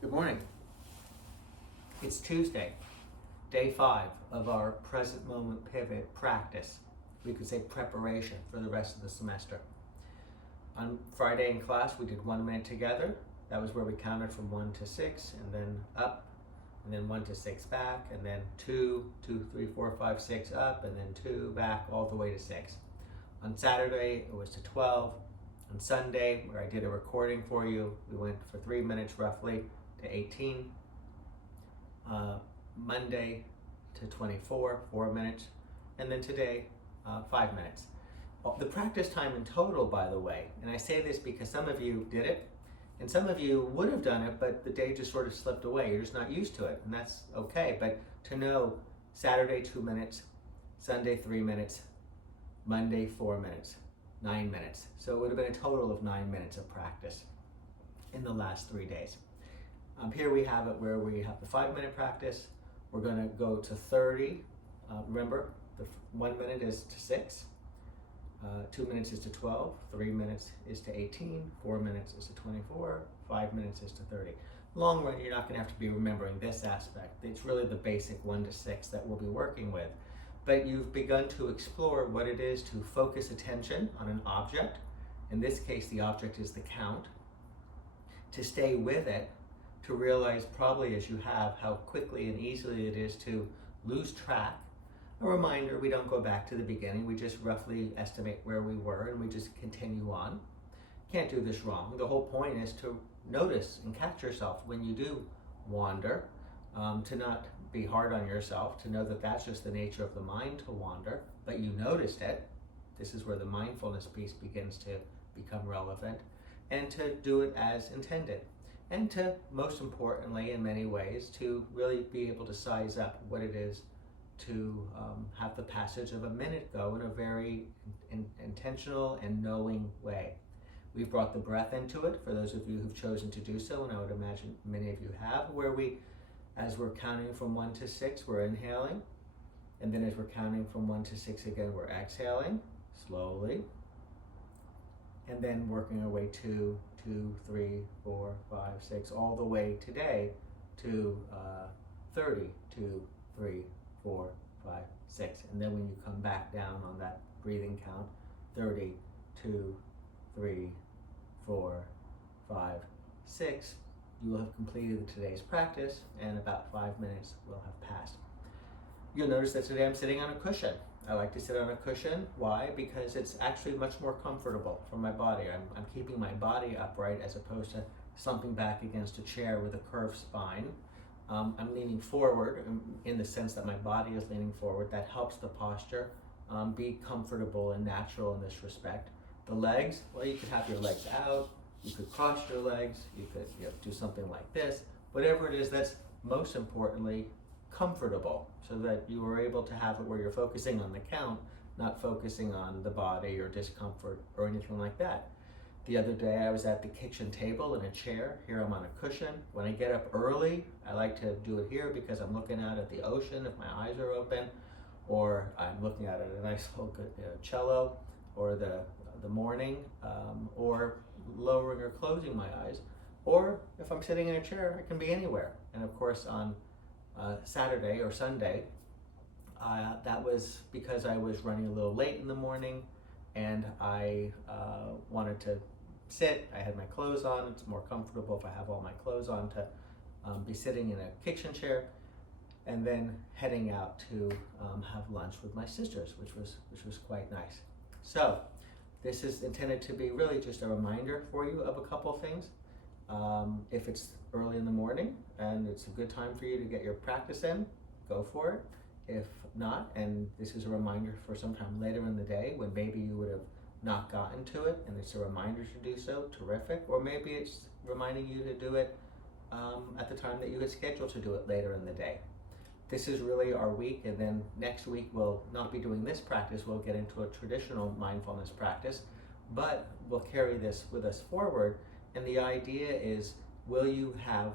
Good morning. It's Tuesday, day 5 of our present moment pivot practice. We could say preparation for the rest of the semester. On Friday in class, we did 1 minute together. That was where we counted from 1 to 6 and then up, and then 1 to 6 back, and then 2, 2, 3, 4, 5, 6 up, and then 2 back all the way to 6. On Saturday, it was to 12. On Sunday, where I did a recording for you, we went for 3 minutes roughly to 18. Monday to 24, 4 minutes, and then today, 5 minutes. The practice time in total, by the way, and I say this because some of you did it, and some of you would have done it, but the day just sort of slipped away. You're just not used to it, and that's okay. But to know Saturday 2 minutes, Sunday 3 minutes, Monday 4 minutes, 9 minutes. So it would have been a total of 9 minutes of practice in the last 3 days. Here we have it where we have the 5 minute practice. We're going to go to 30. Remember, the 1 minute is to 6, 2 minutes is to 12, 3 minutes is to 18, 4 minutes is to 24, 5 minutes is to 30. Long run, you're not going to have to be remembering this aspect. It's really the basic 1 to 6 that we'll be working with. But you've begun to explore what it is to focus attention on an object. In this case, the object is the count. To stay with it, to realize probably as you have how quickly and easily it is to lose track. A reminder, we don't go back to the beginning, we just roughly estimate where we were and we just continue on. Can't do this wrong. The whole point is to notice and catch yourself when you do wander, to not be hard on yourself, to know that that's just the nature of the mind to wander, but you noticed it. This is where the mindfulness piece begins to become relevant, and to do it as intended. And to, most importantly, in many ways, to really be able to size up what it is to have the passage of a minute go in a very intentional and knowing way. We've brought the breath into it, for those of you who've chosen to do so, and I would imagine many of you have, where we, as we're counting from 1 to 6, we're inhaling, and then as we're counting from 1 to 6 again, we're exhaling, slowly, and then working our way 2, 2, 3, 4, 5, 6, all the way today to 30, 2, 3, 4, 5, 6. And then when you come back down on that breathing count, 30, 2, 3, 4, 5, 6, you will have completed today's practice, and about 5 minutes will have passed. You'll notice that today I'm sitting on a cushion. I like to sit on a cushion. Why? Because it's actually much more comfortable for my body. I'm keeping my body upright as opposed to slumping back against a chair with a curved spine. I'm leaning forward in the sense that my body is leaning forward. That helps the posture be comfortable and natural in this respect. The legs, well, you could have your legs out, you could cross your legs, you could do something like this. Whatever it is that's most importantly comfortable, so that you are able to have it where you're focusing on the count, not focusing on the body or discomfort or anything like that. The other day I was at the kitchen table in a chair. Here I'm on a cushion. When I get up early, I like to do it here because I'm looking out at the ocean if my eyes are open, or I'm looking out at a nice little good cello, or the morning, or lowering or closing my eyes. Or if I'm sitting in a chair, I can be anywhere. And of course on Saturday or Sunday, that was because I was running a little late in the morning and I wanted to sit. I had my clothes on. It's more comfortable if I have all my clothes on to be sitting in a kitchen chair, and then heading out to have lunch with my sisters, which was quite nice. So this is intended to be really just a reminder for you of a couple things. If it's early in the morning and it's a good time for you to get your practice in, go for it. If not, and this is a reminder for sometime later in the day when maybe you would have not gotten to it and it's a reminder to do so, terrific. Or maybe it's reminding you to do it at the time that you had scheduled to do it later in the day. This is really our week, and then next week we'll not be doing this practice. We'll get into a traditional mindfulness practice, but we'll carry this with us forward. And the idea is, will you have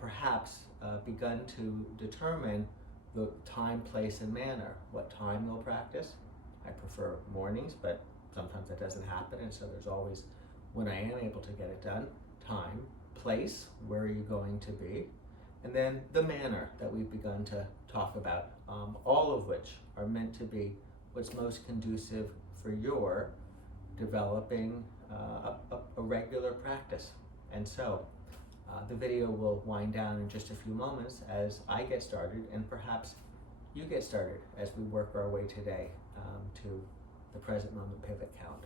perhaps begun to determine the time, place, and manner, what time you'll practice? I prefer mornings, but sometimes that doesn't happen, and so there's always, when I am able to get it done, time, place, where are you going to be, and then the manner that we've begun to talk about, all of which are meant to be what's most conducive for your developing a regular practice. And so the video will wind down in just a few moments as I get started, and perhaps you get started as we work our way today to the present moment pivot count.